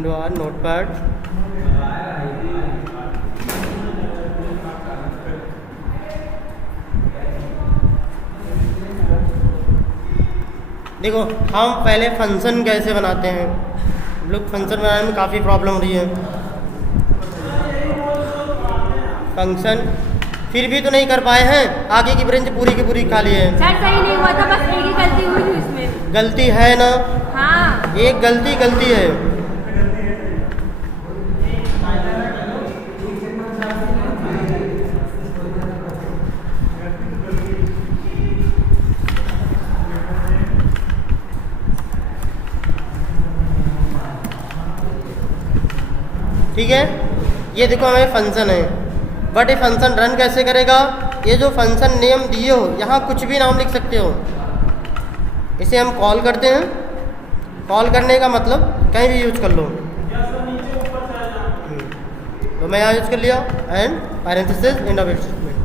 Window are notepad. देखो हम पहले फंक्शन कैसे बनाते हैं, लोग फंक्शन बनाने में काफ़ी प्रॉब्लम हो रही है। फंक्शन फिर भी तो नहीं कर पाए हैं, आगे की ब्रांच पूरी की पूरी खाली है। सर सही नहीं हुआ था, बस एक ही गलती हुई थी इसमें। गलती है ना? हाँ, एक गलती है। ठीक है, ये देखो हमें फंक्शन है, बट ये फंक्शन रन कैसे करेगा? ये जो फंक्शन नेम दिए हो यहाँ कुछ भी नाम लिख सकते हो, इसे हम कॉल करते हैं। कॉल करने का मतलब कहीं भी यूज कर लो। तो मैं यहाँ यूज कर लिया and parenthesis end of statement.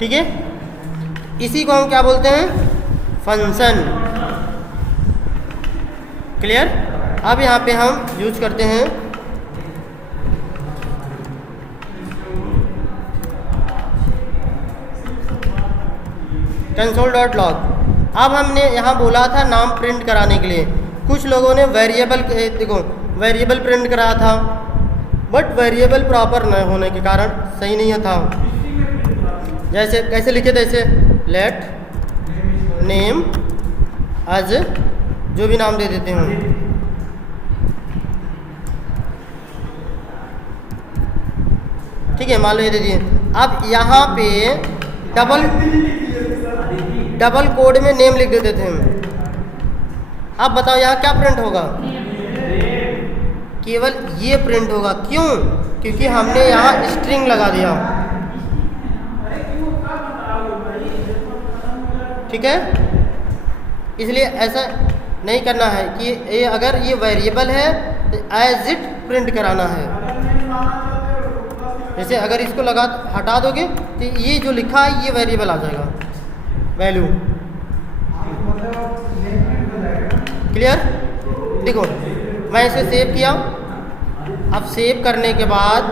ठीक है, इसी को हम क्या बोलते हैं? फंक्शन। क्लियर? अब यहाँ पे हम यूज करते हैं console.log। अब हमने यहाँ बोला था नाम प्रिंट कराने के लिए, कुछ लोगों ने वेरिएबल, देखो वेरिएबल प्रिंट कराया था, बट वेरिएबल प्रॉपर न होने के कारण सही नहीं था। जैसे कैसे लिखे थे, ऐसे लेट नेम एज जो भी नाम दे देते हैं। ठीक है, मान लो ये दे दिए। अब यहाँ पे डबल कोड में नेम लिख देते थे हम। अब बताओ यहाँ क्या प्रिंट होगा? केवल ये प्रिंट होगा। क्यों? क्योंकि हमने यहाँ स्ट्रिंग लगा दिया। ठीक है, इसलिए ऐसा नहीं करना है कि ये अगर ये वेरिएबल है तो एज इट प्रिंट कराना है। जैसे अगर इसको लगा हटा दोगे तो ये जो लिखा है ये वेरिएबल आ जाएगा, वैल्यू। क्लियर? देखो मैं इसे सेव किया। अब सेव करने के बाद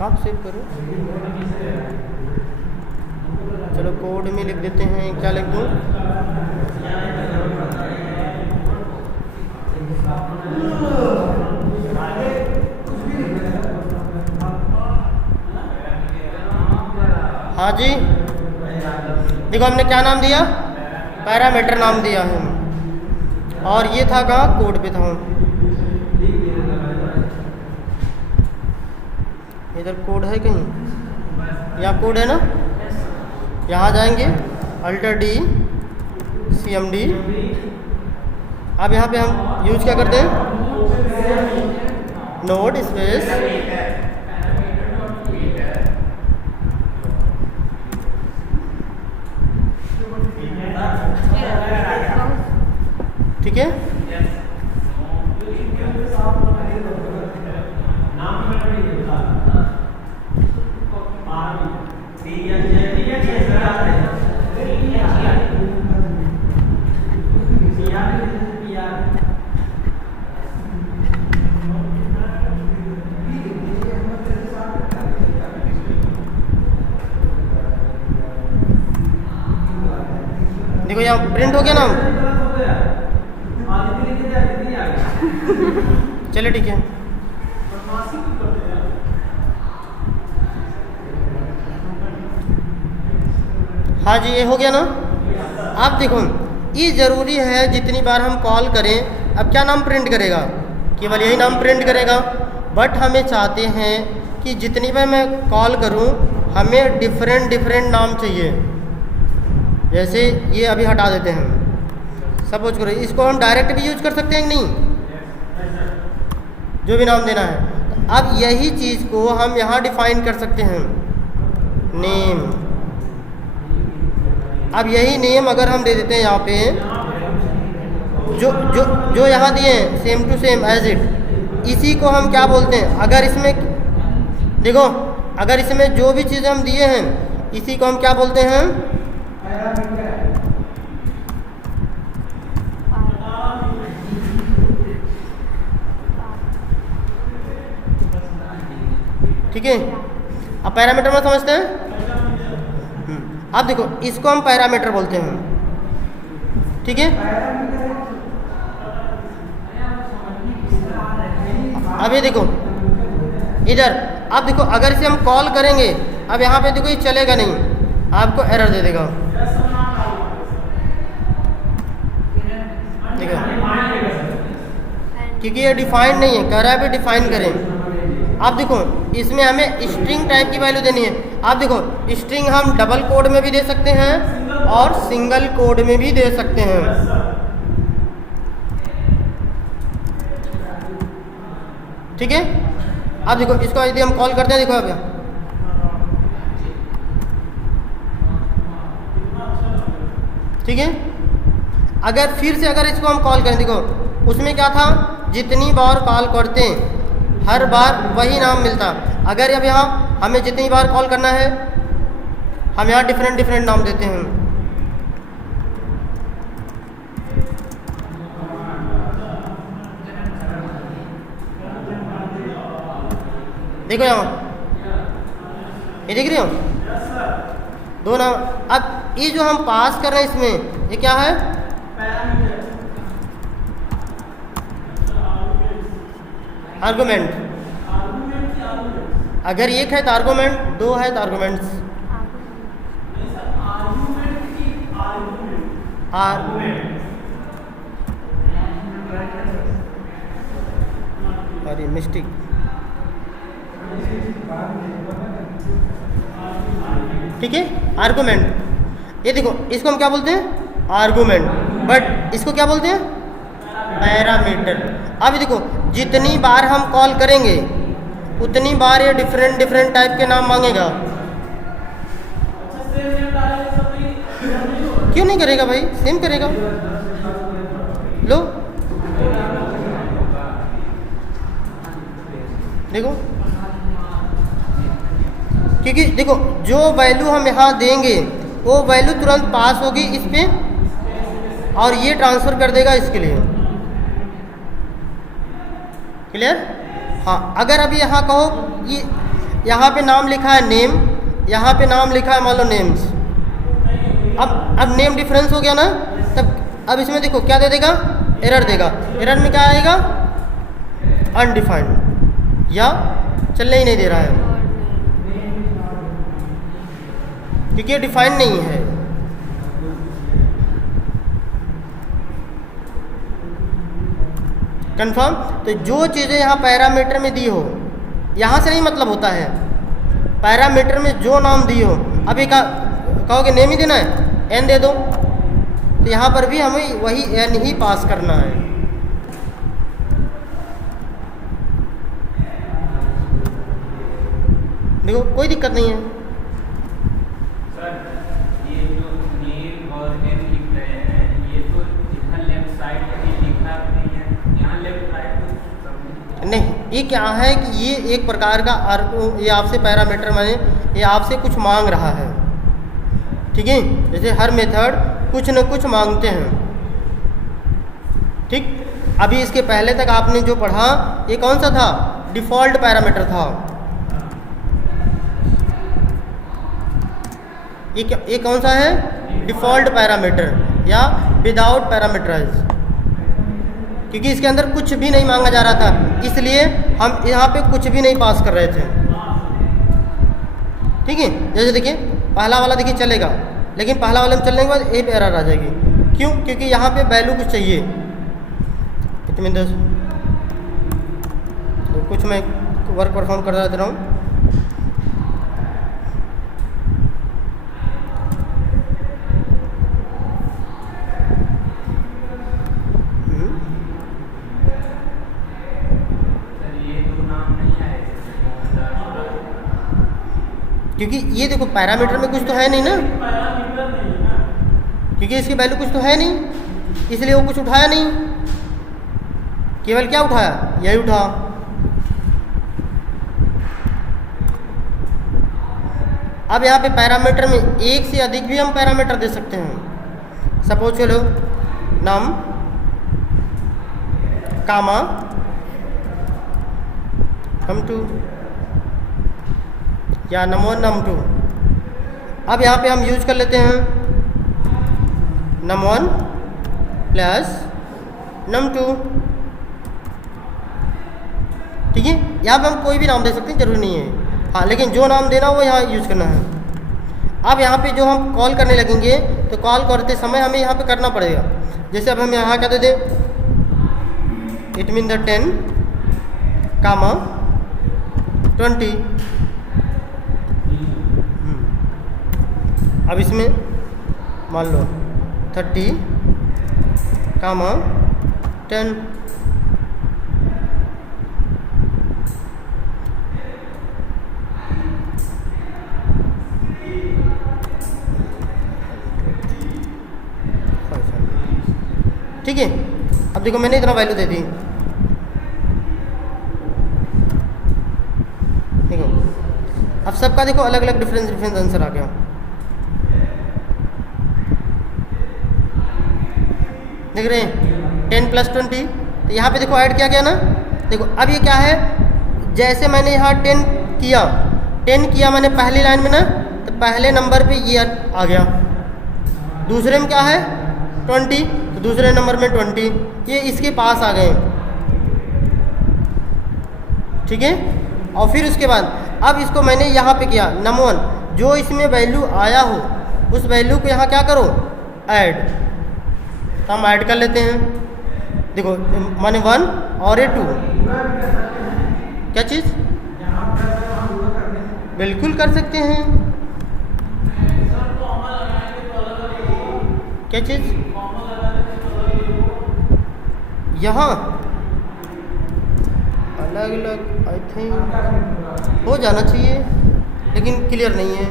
कब सेव करूँ? चलो कोड में लिख देते हैं। क्या लिख दूँ? हाँ जी, देखो हमने क्या नाम दिया? पैरामीटर नाम दिया है। और ये था कहाँ? कोड पे था। इधर कोड है कहीं? यहाँ कोड है ना? यहाँ जाएंगे अल्टर डी CMD। अब यहाँ पे हम यूज क्या करते हैं? नोड स्पेस ठीक है। देखो यहाँ प्रिंट हो गया ना। चलिए ठीक है। हाँ जी, ये हो गया ना। अब देखो ये ज़रूरी है जितनी बार हम कॉल करें, अब क्या नाम प्रिंट करेगा? केवल यही नाम प्रिंट करेगा। बट हमें चाहते हैं कि जितनी बार मैं कॉल करूं हमें डिफरेंट नाम चाहिए। जैसे ये अभी हटा देते हैं, सपोज करो इसको हम डायरेक्ट भी यूज कर सकते हैं नहीं, जो भी नाम देना है। तो अब यही चीज़ को हम यहाँ डिफाइन कर सकते हैं, नेम। अब यही नेम अगर हम दे देते हैं यहाँ पे, जो यहाँ दिए हैं same to same as it, इसी को हम क्या बोलते हैं? अगर इसमें देखो, अगर इसमें जो भी चीज़ें हम दिए हैं इसी को हम क्या बोलते हैं? ठीक है, अब पैरामीटर में समझते हैं। अब देखो इसको हम पैरामीटर बोलते हैं, ठीक है। अब ये देखो इधर, अब देखो अगर इसे हम कॉल करेंगे, अब यहाँ पे देखो ये चलेगा नहीं, आपको एरर दे देगा। देखो क्योंकि ये डिफाइंड नहीं है, कह रहा है भी डिफाइन करें। आप देखो इसमें हमें स्ट्रिंग टाइप की वैल्यू देनी है। आप देखो स्ट्रिंग हम डबल कोड में भी दे सकते हैं और सिंगल कोड में भी दे सकते हैं, ठीक है। अब देखो इसको यदि हम कॉल करते हैं, देखो अब ठीक है। अगर फिर से अगर इसको हम कॉल करें, देखो उसमें क्या था, जितनी बार कॉल करते हैं हर बार वही नाम मिलता। अगर अब यहाँ हमें जितनी बार कॉल करना है, हम यहाँ डिफरेंट डिफरेंट नाम देते हैं। देखो यहाँ ये देख रहे हो दो नाम। अब ये जो हम पास कर रहे हैं इसमें ये क्या है? आर्गुमेंट। अगर एक है तो आर्गुमेंट, दो है तो आर्गुमेंट्स। अरे मिस्टेक, ठीक है। आर्गुमेंट, ये देखो इसको हम क्या बोलते हैं? आर्गुमेंट, बट इसको क्या बोलते हैं? पैरामीटर। अब देखो जितनी बार हम कॉल करेंगे उतनी बार ये डिफरेंट डिफरेंट टाइप के नाम मांगेगा। क्यों नहीं करेगा भाई, सेम करेगा। लो देखो, क्योंकि देखो जो वैल्यू हम यहाँ देंगे वो वैल्यू तुरंत पास होगी इस पे और ये ट्रांसफ़र कर देगा इसके लिए। क्लियर? हाँ, अगर अभी यहाँ कहो ये यहाँ पे नाम लिखा है नेम, यहाँ पे नाम लिखा है मान लो नेम्स, अब नेम डिफरेंस हो गया ना, तब अब इसमें देखो क्या दे देगा? एरर देगा। एरर में क्या आएगा? अनडिफाइंड, या चलने ही नहीं दे रहा है क्योंकि ये डिफाइंड नहीं है। कंफर्म? तो जो चीज़ें यहाँ पैरामीटर में दी हो, यहाँ से नहीं मतलब होता है, पैरामीटर में जो नाम दी हो। अभी कहोगे नेम ही देना है, एन दे दो, तो यहाँ पर भी हमें वही एन ही पास करना है। देखो कोई दिक्कत नहीं है। सर ये जो नेम और एन लिख रहे हैं, ये तो इधर लेफ्ट साइड में लिखना नहीं है, यहाँ लेफ्ट राइट नहीं, ये क्या है कि ये एक प्रकार का ये आपसे पैरामीटर माने ये आपसे कुछ मांग रहा है, ठीक है। जैसे हर मेथड कुछ न कुछ मांगते हैं, ठीक। अभी इसके पहले तक आपने जो पढ़ा ये कौन सा था? डिफ़ॉल्ट पैरामीटर था। ये कौन सा है? डिफ़ॉल्ट पैरामीटर या विदाउट पैरामीटराइज, क्योंकि इसके अंदर कुछ भी नहीं मांगा जा रहा था, इसलिए हम यहाँ पे कुछ भी नहीं पास कर रहे थे, ठीक है। जैसे देखिए पहला वाला देखिए चलेगा, लेकिन पहला वाले में चलने के बाद एक एरर आ जाएगी। क्यों? क्योंकि यहाँ पे वैल्यू कुछ चाहिए। कितने 10 तो कुछ मैं वर्क परफॉर्म कर रहा हूँ। क्योंकि ये देखो पैरामीटर में कुछ तो है नहीं ना, क्योंकि इसकी वैल्यू कुछ तो है नहीं, इसलिए वो कुछ उठाया नहीं। केवल क्या उठाया? यही उठा। अब यहाँ पे पैरामीटर में एक से अधिक भी हम पैरामीटर दे सकते हैं। सपोज चलो नम कामा num2 या num1 num2। अब यहाँ पे हम यूज कर लेते हैं num1 प्लस num2। ठीक है, यहाँ पे हम कोई भी नाम दे सकते हैं, जरूरी नहीं है। हाँ, लेकिन जो नाम देना वो यहाँ यूज़ करना है। अब यहाँ पे जो हम कॉल करने लगेंगे तो कॉल करते समय हमें यहाँ पे करना पड़ेगा। जैसे अब हम यहाँ क्या दे दें, इट मीन द 10 कामा 20। अब इसमें मान लो 30 कामा 10। ठीक है, अब देखो मैंने इतना वैल्यू दे दी। देखो अब सबका देखो अलग अलग डिफरेंस आंसर आ गया। देख रहे हैं 10 प्लस 20, तो यहाँ पे देखो ऐड किया गया ना। देखो अब ये क्या है, जैसे मैंने यहाँ 10 किया मैंने पहली लाइन में ना, तो पहले नंबर पे ये आ गया। दूसरे में क्या है 20, तो दूसरे नंबर में 20, ये इसके पास आ गए। ठीक है, और फिर उसके बाद अब इसको मैंने यहाँ पे किया num1, जो इसमें वैल्यू आया हो उस वैल्यू को यहाँ क्या करो ऐड। तो हम ऐड कर लेते हैं। देखो माने 1 और ये 2, क्या चीज़ बिल्कुल कर सकते हैं। क्या चीज़ यहाँ अलग अलग आई थिंक हो जाना चाहिए, लेकिन क्लियर नहीं है।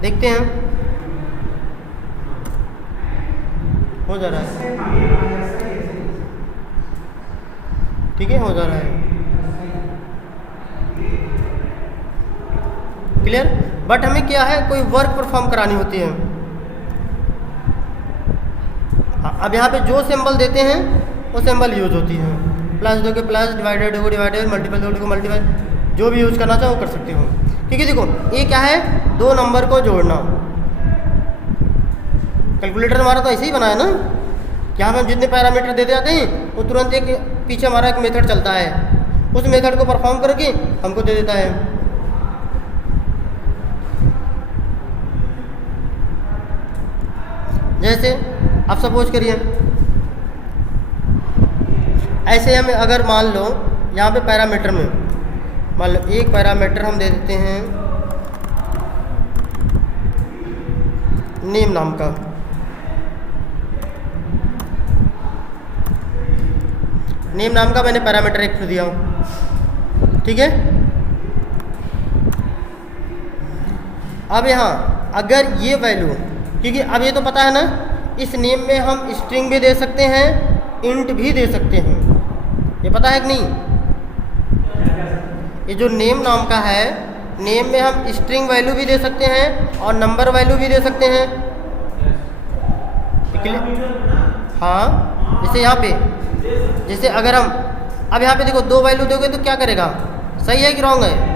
देखते हैं, हो जा रहा है। ठीक है, हो जा रहा है क्लियर। बट हमें क्या है, कोई वर्क परफॉर्म करानी होती है। अब यहाँ पे जो सिंबल देते हैं वो सिंबल यूज होती है। प्लस दो के प्लस, डिवाइडेड हो डिवाइडेड, मल्टीपल दो को मल्टीपल, जो भी यूज करना चाहो वो कर सकते हो। ठीक है, देखो ये क्या है, दो नंबर को जोड़ना। कैलकुलेटर हमारा तो ऐसे ही बना है ना, यहाँ पे हम जितने पैरामीटर देते जाते हैं वो तुरंत एक पीछे हमारा एक मेथड चलता है, उस मेथड को परफॉर्म करके हमको दे देता है। जैसे आप सपोज करिए ऐसे हमें अगर मान लो यहाँ पे पैरामीटर में मान लो एक पैरामीटर हम दे देते हैं नेम नाम का। नेम नाम का मैंने पैरामीटर एक दिया, ठीक है। अब यहाँ अगर ये वैल्यू, क्योंकि अब ये तो पता है ना, इस नेम में हम स्ट्रिंग भी दे सकते हैं, इंट भी दे सकते हैं, ये पता है कि नहीं। ये जो नेम नाम का है, नेम में हम स्ट्रिंग वैल्यू भी दे सकते हैं और नंबर वैल्यू भी दे सकते हैं। हाँ, जैसे यहाँ पे, जैसे अगर हम अब यहाँ पे देखो दो वैल्यू दोगे तो क्या करेगा, सही है कि रॉन्ग है।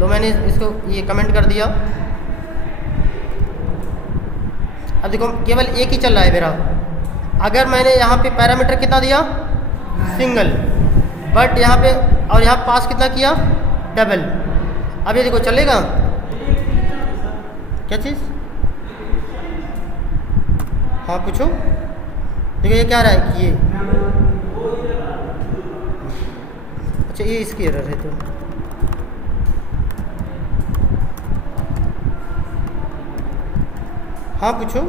लो मैंने इसको ये कमेंट कर दिया। अब देखो केवल एक ही चल रहा है मेरा। अगर मैंने यहाँ पे पैरामीटर कितना दिया, सिंगल, बट यहाँ पे और यहाँ पास कितना किया, डबल। अब ये देखो चलेगा क्या चीज़। हाँ पूछो। देखो ये क्या रहा है कि ये, अच्छा ये इसकी एरर है। तो हाँ पूछो।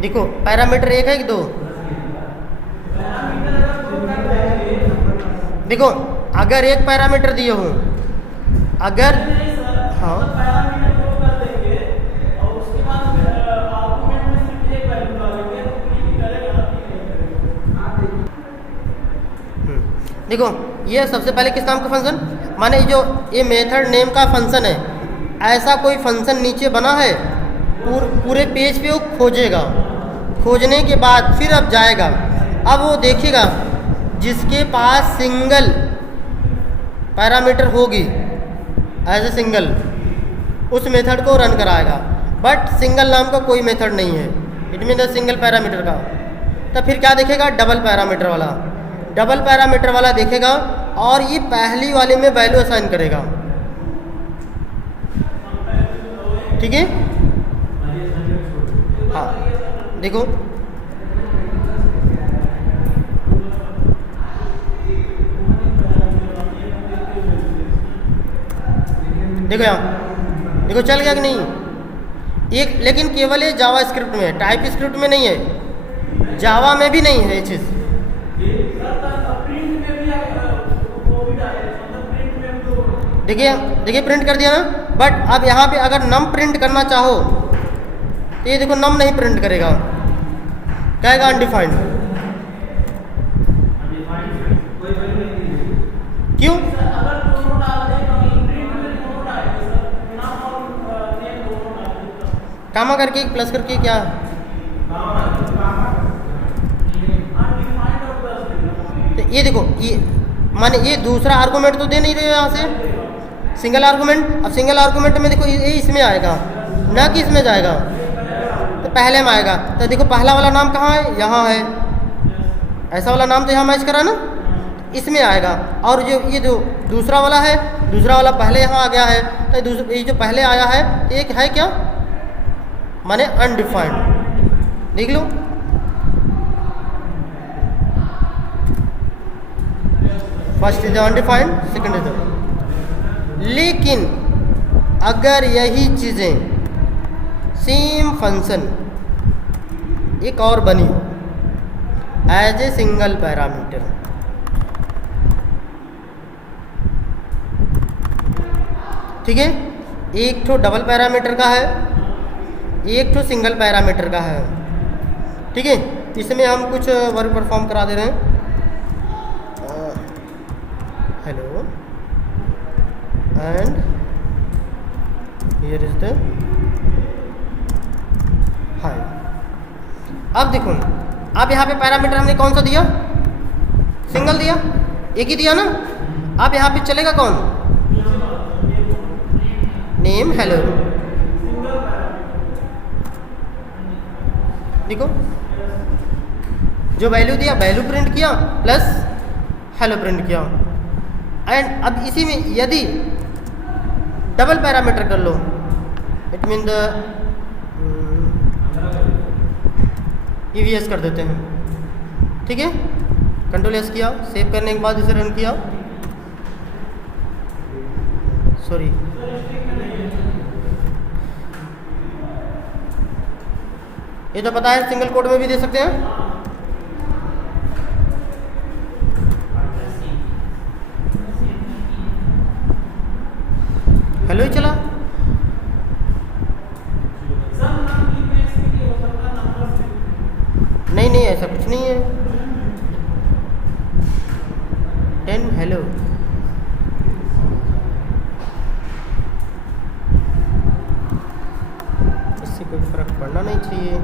देखो पैरामीटर एक है कि दो, देखो अगर एक पैरामीटर दिए हो, अगर हाँ देखो ये सबसे पहले किस नाम का फंक्शन, माने जो ये मेथड नेम का फंक्शन है, ऐसा कोई फंक्शन नीचे बना है पूरे पेज पे वो खोजेगा, खोजने के बाद फिर अब जाएगा, अब वो देखेगा जिसके पास सिंगल पैरामीटर होगी एज ए सिंगल, उस मेथड को रन कराएगा। बट सिंगल नाम का कोई मेथड नहीं है, इट मीन सिंगल पैरामीटर का, तो फिर क्या देखेगा, डबल पैरामीटर वाला, डबल पैरामीटर वाला देखेगा और ये पहली वाले में वैल्यू असाइन करेगा। ठीक है, हाँ देखो देखो यहाँ देखो चल गया कि नहीं, एक लेकिन केवल ये जावा स्क्रिप्ट में है, टाइप स्क्रिप्ट में नहीं है, जावा में भी नहीं है ये चीज़। देखिए प्रिंट कर दिया ना, बट अब यहाँ पे अगर नम प्रिंट करना चाहो तो ये देखो नम नहीं प्रिंट करेगा, कहेगा अनडिफाइंड। क्यों, कामा करके प्लस करके क्या, तो ये देखो ये माने ये दूसरा आर्गूमेंट तो दे नहीं रहे यहाँ से, सिंगल आर्गूमेंट। अब सिंगल आर्गूमेंट में देखो ये इसमें आएगा ना कि इसमें जाएगा, तो पहले में आएगा, तो देखो पहला वाला नाम कहाँ है, यहाँ है, ऐसा वाला नाम तो यहाँ मैच करा ना, इसमें आएगा। और जो ये जो दूसरा वाला है, दूसरा वाला पहले यहाँ आ गया है, तो ये जो पहले आया है एक है क्या, माने अनडिफाइंड। देख लो first is undefined, second is. लेकिन अगर यही चीज़ें सेम फंक्शन एक और बनी एज ए सिंगल पैरामीटर, ठीक है, एक तो डबल पैरामीटर का है, एक तो सिंगल पैरामीटर का है, ठीक है, इसमें हम कुछ वर्क परफॉर्म करा दे रहे हैं। Hello and here is the high. अब देखो अब यहाँ पे पैरामीटर हमने कौन सा दिया, सिंगल दिया, एक ही दिया ना। अब यहाँ पे चलेगा कौन, नेम हेलो। देखो जो वैल्यू दिया वैल्यू प्रिंट किया प्लस हेलो प्रिंट किया। एंड अब इसी में यदि डबल पैरामीटर कर लो, इट मीन द EVS कर देते हैं, ठीक है, कंट्रोल एस किया, सेव करने के बाद इसे रन किया, सॉरी ये तो पता है सिंगल कोड में भी दे सकते हैं। हेलो ही चला, नहीं ऐसा कुछ नहीं है। 10 हेलो, इससे कोई फर्क पड़ना नहीं चाहिए।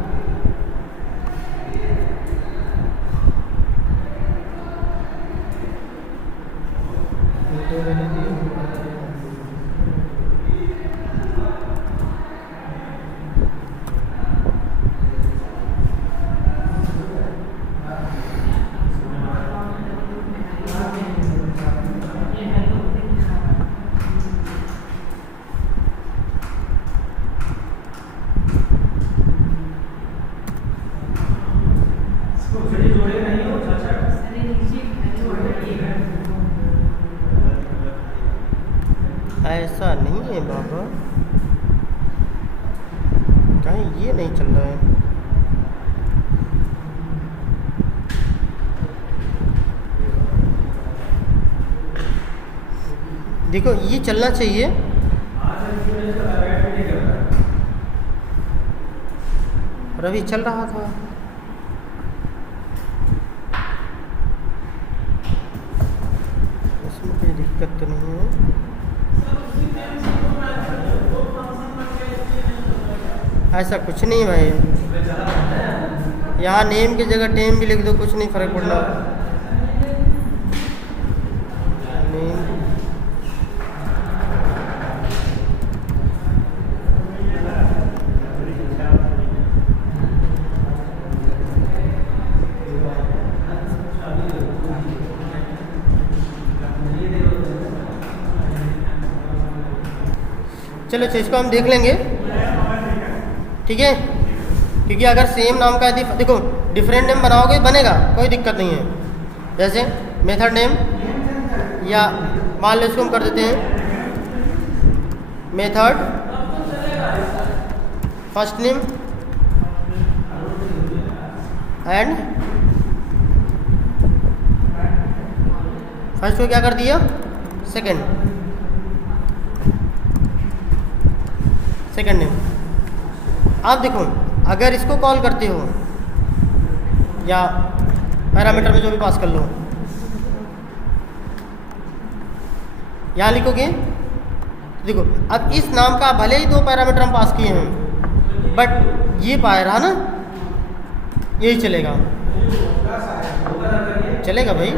ऐसा नहीं है बाबा, कहीं ये नहीं चल रहा है। देखो ये चलना चाहिए, और अभी चल रहा था। इसमें कोई दिक्कत तो नहीं है। ऐसा कुछ नहीं भाई, यहाँ नेम की जगह टेम भी लिख दो, कुछ नहीं फ़र्क पड़ना। नेम चलो अच्छा, इसको हम देख लेंगे, ठीक है। क्योंकि अगर सेम नाम का यदि देखो डिफरेंट नेम बनाओगे बनेगा, कोई दिक्कत नहीं है। जैसे मेथड नेम, या मान लो इसको हम कर देते हैं method first name and first को क्या कर दिया सेकंड नेम। आप देखो अगर इसको कॉल करते हो या पैरामीटर में जो भी पास कर लो, यहाँ लिखोगे, देखो अब इस नाम का भले ही 2 पैरामीटर हम पास किए हैं, बट ये पाए रहा ना, यही चलेगा, चलेगा भाई।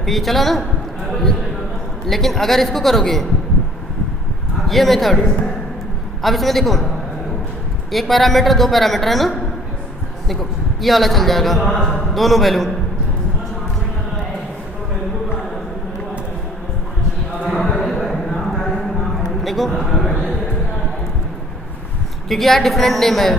तो ये चला ना, लेकिन अगर इसको करोगे ये मेथड, अब इसमें देखो 1 पैरामीटर 2 पैरामीटर है ना, देखो ये वाला चल जाएगा, दोनों वैल्यू। देखो क्योंकि यार डिफरेंट नेम है,